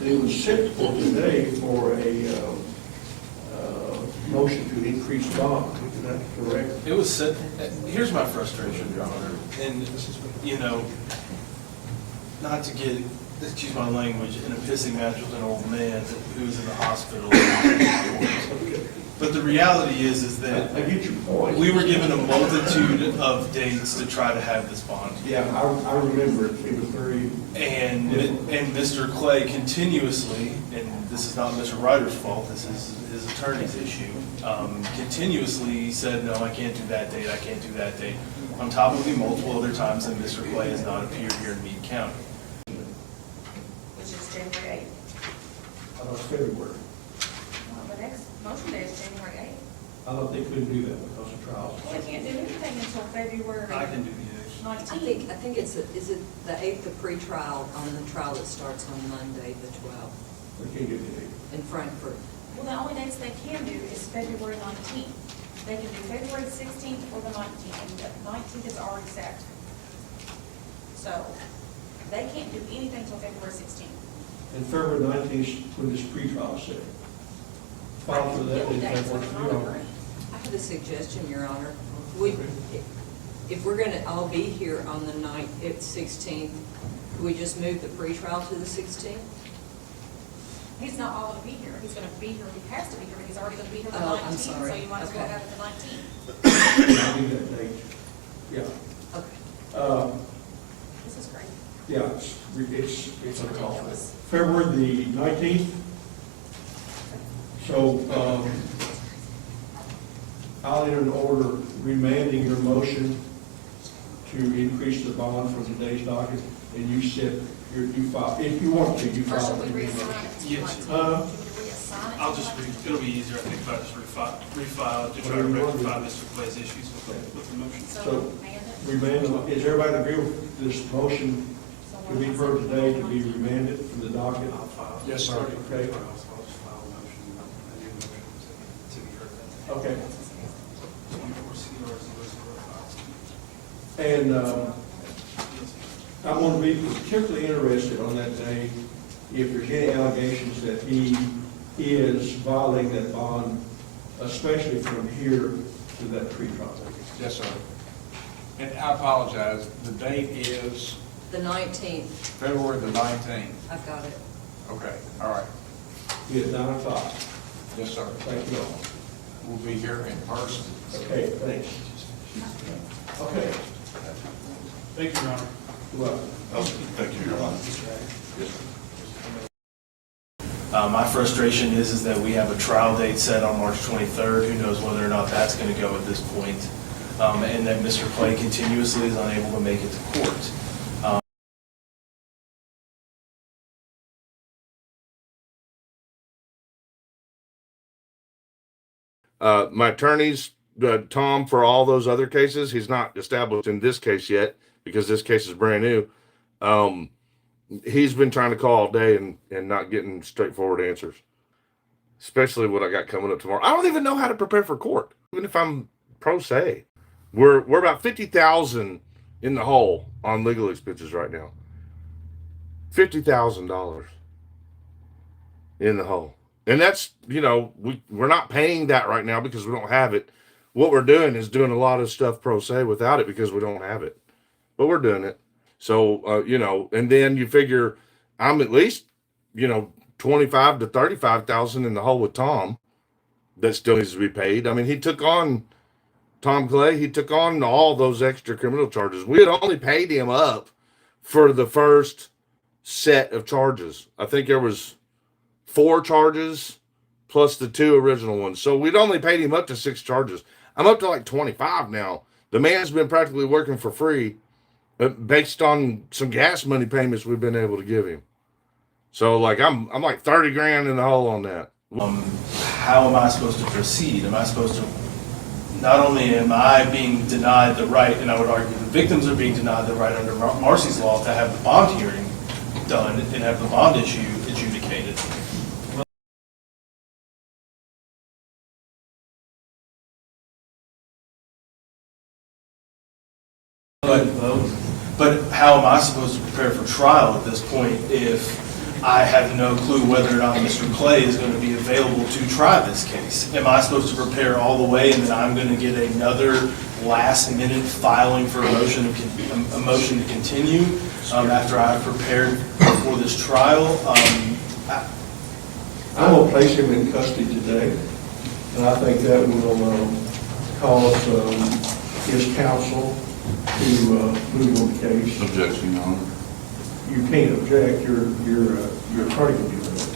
And it was set for today for a motion to increase bond. Is that correct? It was set, here's my frustration, Your Honor, and, you know, not to get, excuse my language, in a pissing match with an old man who's in the hospital. But the reality is that I get your point. we were given a multitude of dates to try to have this bond. Yeah, I remember it. It was very. And Mr. Clay continuously, and this is not Mr. Ryder's fault, this is his attorney's issue, continuously said, no, I can't do that date, I can't do that date. On top of the multiple other times that Mr. Clay has not appeared here in Meade County. Which is January 8th. I thought February. Well, the next motion day is January 8th. I thought they couldn't do that because of trials. Well, they can't do anything until February I can do the 19th. I think is it the 8th of pre-trial on the trial that starts on Monday, the 12th, They can't do the date. in Frankfurt? Well, the only dates they can do is February 19th. They can do February 16th or the 19th, and the 19th is already set. So they can't do anything until February 16th. And February 19th, when this pre-trial is set. File for that, The if dates that works for are you. not all. agreed. I have a suggestion, Your Honor. If we're gonna all be here on the 16th, could we just move the pre-trial to the 16th? He's not all gonna be here. He's gonna be here, he has to be here, but he's already gonna be here the Oh, 19th. I'm sorry. So you might as well Okay. have it the 19th. I need that date. Yeah. Okay. This is great. Yeah, it's a call. February the 19th. So, I'll enter an order remanding your motion to increase the bond from today's docket, and you said, you file, if you want to, you Or file. should we it. reassign it to Yes. the 19th? Uh, Should we reassign it? I'll just, it'll be easier, I think, if I just refile to try to rectify Mr. Clay's issues with the motion. So, So, remand it? Remand, is everybody agree with this motion So to be heard today, to be remanded from the docket? Yes, sir. Okay. Okay. And I'm going to be particularly interested on that day if there's any allegations that he is violating that bond, especially from here to that pre-trial. Yes, sir. And I apologize, the date is The 19th, February the 19th. I've got it. Okay, all right. Be at 9 o'clock. Yes, sir. Thank you all. We'll be here in person. Okay, thanks. Okay. Thank you, Your Honor. You're welcome. Thank you, Your Honor. My frustration is that we have a trial date set on March 23rd. Who knows whether or not that's going to go at this point. And that Mr. Clay continuously is unable to make it to court. My attorney's, Tom, for all those other cases, he's not established in this case yet because this case is brand new. He's been trying to call all day and not getting straightforward answers, especially what I got coming up tomorrow. I don't even know how to prepare for court, even if I'm pro se. We're about 50,000 in the hole on legal expenses right now. $50,000 in the hole. And that's, we're not paying that right now because we don't have it. What we're doing is doing a lot of stuff pro se without it because we don't have it. But we're doing it. So, and then you figure I'm at least, 25 to 35,000 in the hole with Tom that still needs to be paid. I mean, Tom Clay, he took on all those extra criminal charges. We had only paid him up for the first set of charges. I think there was 4 charges plus the 2 original ones. So we'd only paid him up to 6 charges. I'm up to like 25 now. The man's been practically working for free based on some gas money payments we've been able to give him. So like I'm like 30 grand in the hole on that. How am I supposed to proceed? Am I supposed to, not only am I being denied the right, and I would argue the victims are being denied the right under Marcy's law to have the bond hearing done and have the bond issue adjudicated. But how am I supposed to prepare for trial at this point if I have no clue whether or not Mr. Clay is going to be available to try this case. Am I supposed to prepare all the way and then I'm going to get another last-minute filing for a motion to continue after I've prepared for this trial? I'm gonna place him in custody today, and I think that will cause his counsel to move on the case. Objection, Your Honor. You can't object, your attorney can do that.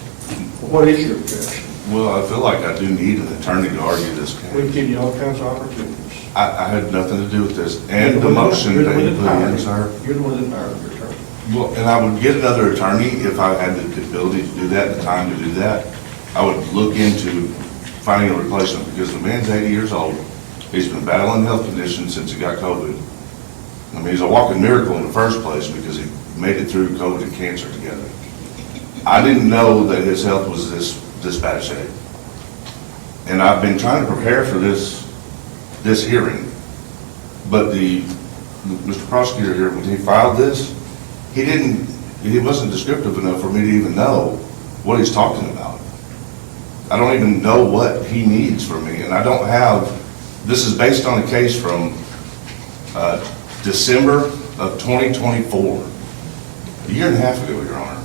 What is your objection? Well, I feel like I do need an attorney to argue this We case. give you all kinds of opportunities. I had nothing to do with this, and the motion that you put in, sir. You're the one that hired your attorney. Well, and I would get another attorney if I had the ability to do that, the time to do that. I would look into finding a replacement, because the man's 80 years old. He's been battling health conditions since he got COVID. I mean, he's a walking miracle in the first place because he made it through COVID and cancer together. I didn't know that his health was this bad shape. And I've been trying to prepare for this hearing. But Mr. Prosecutor here, when he filed this, he wasn't descriptive enough for me to even know what he's talking about. I don't even know what he needs from me, and I don't have, this is based on a case from December of 2024, a year and a half ago, Your Honor.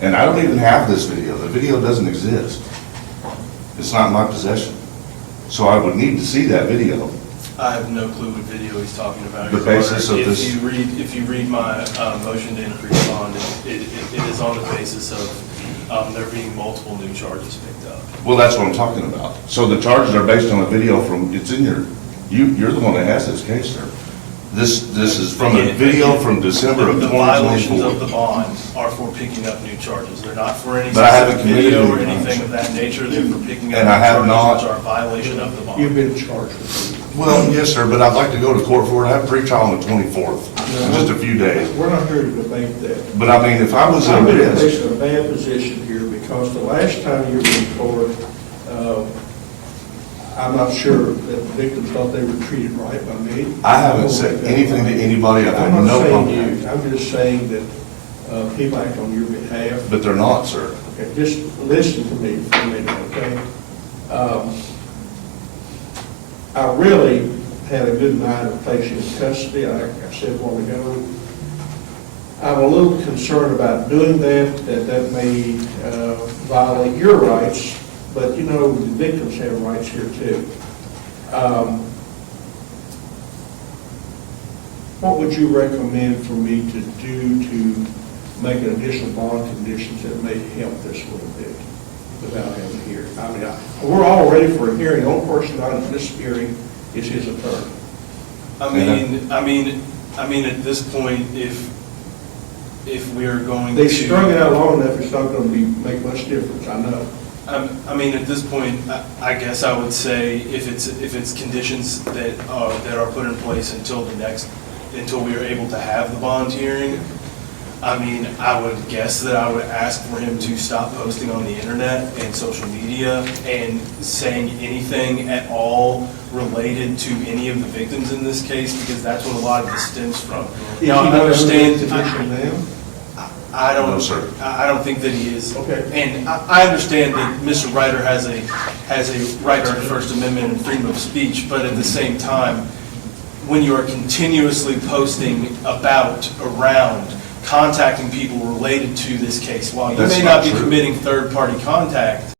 And I don't even have this video. The video doesn't exist. It's not in my possession. So I would need to see that video. I have no clue what video he's talking about. The Your basis Honor. of this- If you read my motion to increase bond, it is on the basis of there being multiple new charges picked up. Well, that's what I'm talking about. So the charges are based on a video from, it's in you're the one that has this case, sir. This is from a video from December of The violations 2024. of the bond are for picking up new charges. They're not for any But I haven't specific video or committed any anything of that nature. They're for picking up And new I have charges, not- which are a violation of the bond. You've been charged with it. Well, yes, sir, but I'd like to go to court for it. I have pre-trial on the 24th, in just a few days. We're not here to debate that. But I mean, if I was I'm at in a risk, bad position here because the last time you were in court, I'm not sure that the victims thought they were treated right by me. I haven't said anything to anybody. I've I'm had not no saying contact. you, I'm just saying that people act on your behalf. But they're not, sir. Okay, just listen to me for a minute, okay? I really had a good night of placing in custody, like I said a while ago. I'm a little concerned about doing that may violate your rights, but you know, the victims have rights here too. What would you recommend for me to do to make an additional bond conditions that may help this a little bit without having a hearing? I mean, we're all ready for a hearing. The only person not in this hearing is his attorney. I mean, at this point, if we're going to. They strung it out long enough, it's not going to make much difference, I know. I mean, at this point, I guess I would say if it's conditions that are put in place until we are able to have the bond hearing, I mean, I would guess that I would ask for him to stop posting on the internet and social media and saying anything at all related to any of the victims in this case, because that's what a lot of this stems from. Is Now, he I not understand. under that condition now? I don't. No, sir. I don't think that he is. Okay. And I understand that Mr. Ryder has a right to the First Amendment and freedom of speech, but at the same time, when you are continuously posting about, around, contacting people related to this case, while you That's may not not be true. committing third-party contact,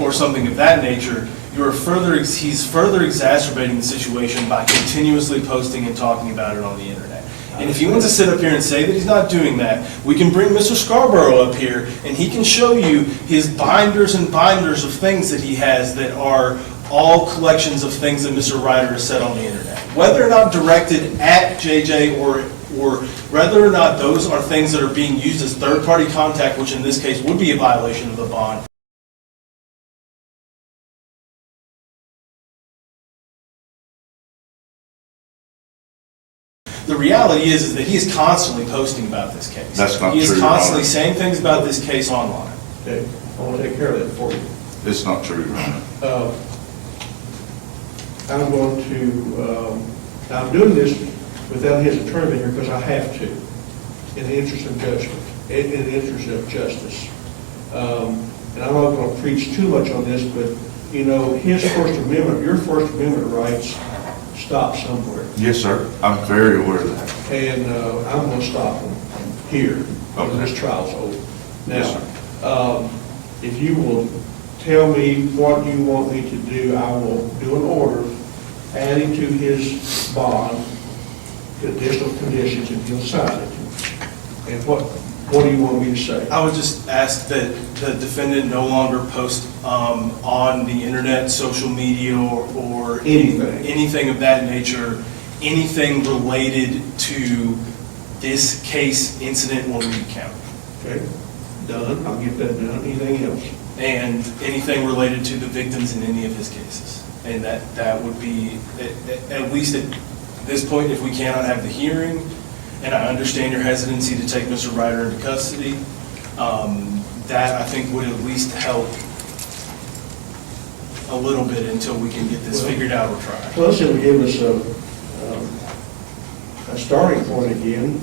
or something of that nature, he's further exacerbating the situation by continuously posting and talking about it on the internet. And if he wants to sit up here and say that he's not doing that, we can bring Mr. Scarborough up here, and he can show you his binders and binders of things that he has that are all collections of things that Mr. Ryder has said on the internet. Whether or not directed at JJ or whether or not those are things that are being used as third-party contact, which in this case would be a violation of the bond. The reality is that he is constantly posting about this case. That's not He is true, Your constantly Honor. saying things about this case online. Okay, I want to take care of that for you. It's not true, Your Honor. I'm going to, I'm doing this without his attorney here because I have to, in the interest of judgment, in the interest of justice. And I'm not going to preach too much on this, but, you know, his First Amendment, your First Amendment rights stop somewhere. Yes, sir. I'm very aware of that. And I'm going to stop them here when Okay. this trial's over. Yes, Now, if you will tell me what you want me to do, I will do an order adding to his bond the additional conditions, and he'll sign it. And what do you want me to say? I would just ask that the defendant no longer post on the internet, social media, or anything of that nature, anything related to this case incident in Reed County. Okay, done, I'll get that done. Anything else? And anything related to the victims in any of his cases. And that would be, at least at this point, if we cannot have the hearing, and I understand your hesitancy to take Mr. Ryder into custody, that I think would at least help a little bit until we can get this figured out or tried. Plus, it'll give us a starting point again.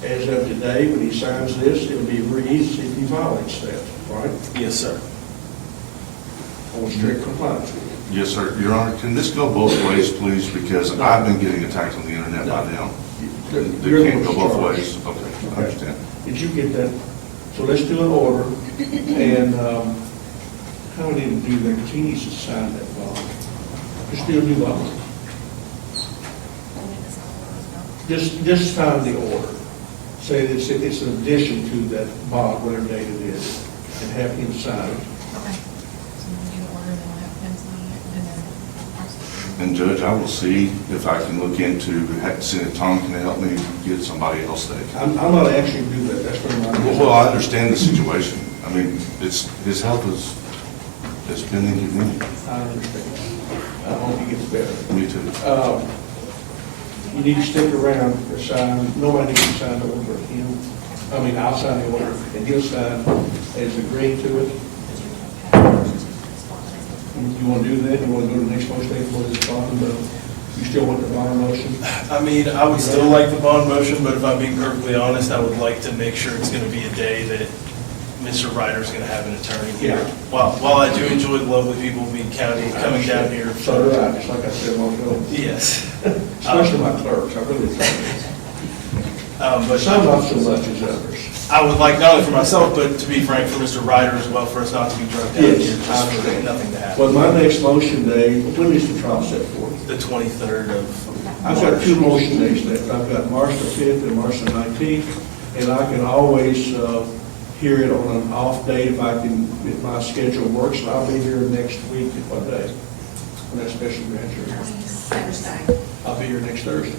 As of today, when he signs this, it'll be very easy if he violates that, right? Yes, sir. On strict compliance with it. Yes, sir. Your Honor, can this go both ways, please? Because I've been getting attacked on the internet by them. You're They can't the go both charge. ways. Okay, I understand. Did you get that? So let's do an order, and how we need to do that, because he needs to sign that bond. Just do a new bond. Just sign the order. Say that it's an addition to that bond, whatever date it is, and have him sign it. Okay. So we'll do the order, then we'll have him sign it, and then. And Judge, I will see if I can look into, see if Tom can help me get somebody else that can. I'm not asking you to do that, that's what I'm. Well, I understand the situation. I mean, his health has been inconvenient. I understand. I hope he gets better. Me too. You need to stick around for sign, nobody needs to sign the order but him. I mean, I'll sign the order, and he'll sign as agreeing to it. You want to do that? You want to go to the next motion for this bond? You still want the bond motion? I mean, I would still like the bond motion, but if I'm being perfectly honest, I would like to make sure it's going to be a day that Mr. Ryder's going to have an attorney here. Yeah. While I do enjoy the lovely people of Meade County coming down here. So do I, just like I said a moment ago. Yes. Especially my clerks, I really do. But Some not so much as others. I would like not only for myself, but to be frank, for Mr. Ryder as well, for us not to be drugged out here, Yes, just I for understand. nothing to happen. Well, my next motion day, when is the trial set for? The 23rd of I've got two motion days left. I've got March the 5th and March the 19th, and I can always hear it on an off day if if my schedule works. And I'll be here next week, what day? On that special grand jury. Thursday. I'll be here next Thursday.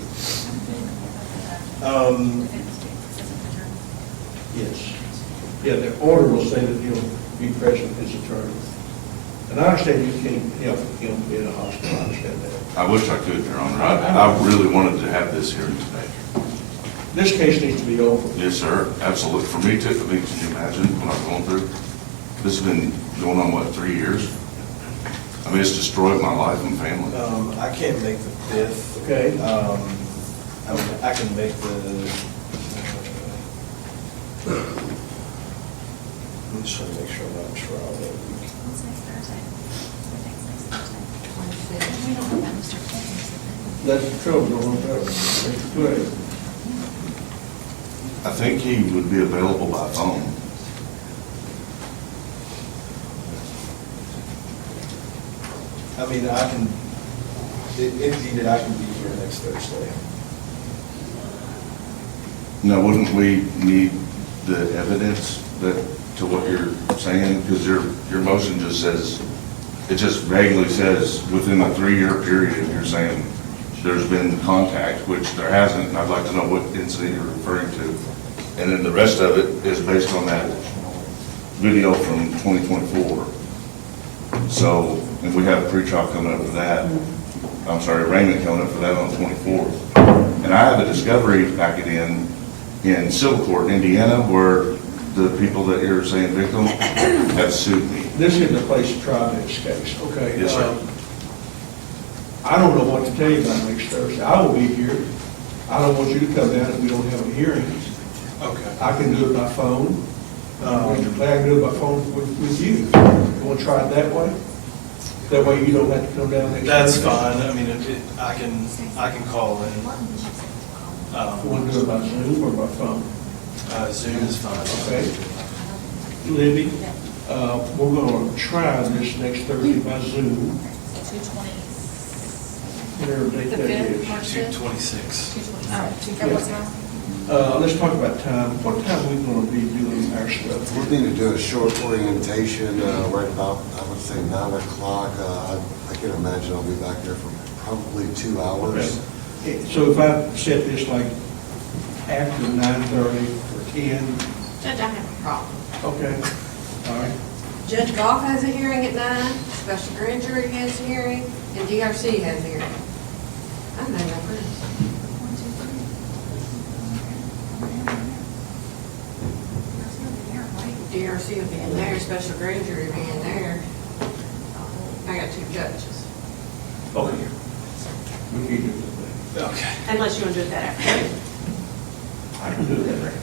Yes. Yeah, the order will say that he'll be present as attorney. And I understand you can't help him in a hospital, I understand that. I wish I could, Your Honor. I really wanted to have this hearing today. This case needs to be over. Yes, sir, absolutely. For me too, I mean, can you imagine what I'm going through? This has been going on, what, 3 years? I mean, it's destroyed my life and family. I can't make the 5th. Okay. I can make the, I'm just trying to make sure I'm not in trial that week. What's next Thursday? What date's next Thursday? We don't have that, Mr. Clinton. That's the trouble, don't want that. Mr. Clay. I think he would be available by phone. I mean, I can, if needed, I can be here next Thursday. Now, wouldn't we need the evidence that, to what you're saying? Because your motion just says, it just vaguely says, within a 3-year period, you're saying there's been contact, which there hasn't, and I'd like to know what incident you're referring to. And then the rest of it is based on that video from 2024. So, and we have a pre-trial coming up for that. I'm sorry, arraignment coming up for that on the 24th. And I have a discovery packet in civil court in Indiana where the people that you're saying victims have sued me. This isn't the place to try this case, okay? Yes, sir. I don't know what to tell you about next Thursday. I will be here. I don't want you to come down if we don't have a hearing. Okay. I can do it by phone. Mr. Clay, I can do it by phone with you. You want to try it that way? That way you don't have to come down next That's Thursday? fine, I mean, I can call in. You want to do it by Zoom or by phone? Zoom is fine. Okay. Libby, we're going to try this next Thursday by Zoom. 220. Whatever date The that fifth, is. March 5th? 226. 220. At what time? Let's talk about time. What time are we going to be doing our stuff? We need to do a short orientation, right about, I would say 9 o'clock. I can imagine I'll be back there for probably 2 hours. Okay. So if I set this like after 9:30 or 10, Judge, I have a problem. okay, all right. Judge Goff has a hearing at 9, special grand jury has a hearing, and DRC has a hearing. I know my friends. DRC will be in there, special grand jury will be in there. I got 2 judges, Okay. We can do that. Okay. unless you want to do it that afternoon. I can do that right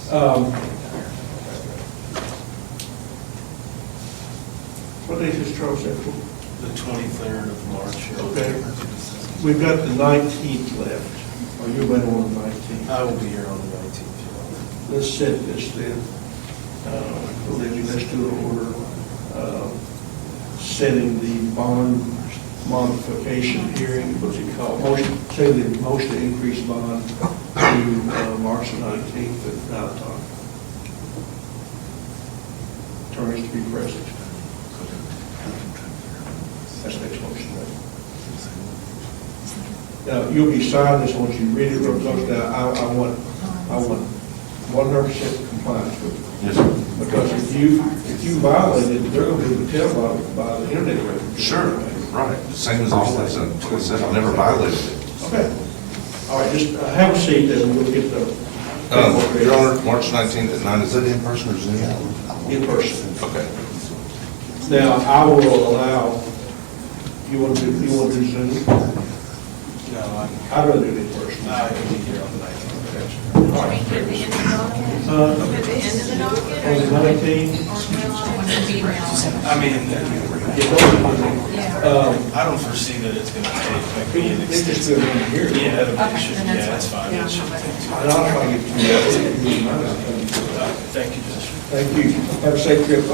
now. What day is this trial set for? The 23rd of March. Okay. We've got the 19th left. Are you available on the 19th? I will be here on the 19th. Let's set this then. Libby, let's do an order, setting the bond modification hearing, what's it called? Motion, say the motion to increase bond to March 19th at 9 o'clock. Attorneys to be present. That's the next motion, right? Now, you'll be signing this once you read it, because I want 100% compliance with it. Yes, sir. Because if you violate it, they're going to be able to tell by the internet record. Sure, right. Same as always. Like I said, I've never violated it. Okay. All right, just have a seat and we'll get the. Your Honor, March 19th at 9, is that in person or Zoom? In person. Okay. Now, I will allow, you want to do Zoom? No, I'd rather do it in person. I can be here on the 19th. All right. At the end of the docket? Uh, At the end of the docket? On the 19th, I mean, I don't foresee that it's going to take me an they just extensive. do it in here. Yeah, Okay, should, then that's yeah, that's fine. fine. It shouldn't take too And I'll try to get you. much. Thank you, Judge. Thank you. Have a safe trip home.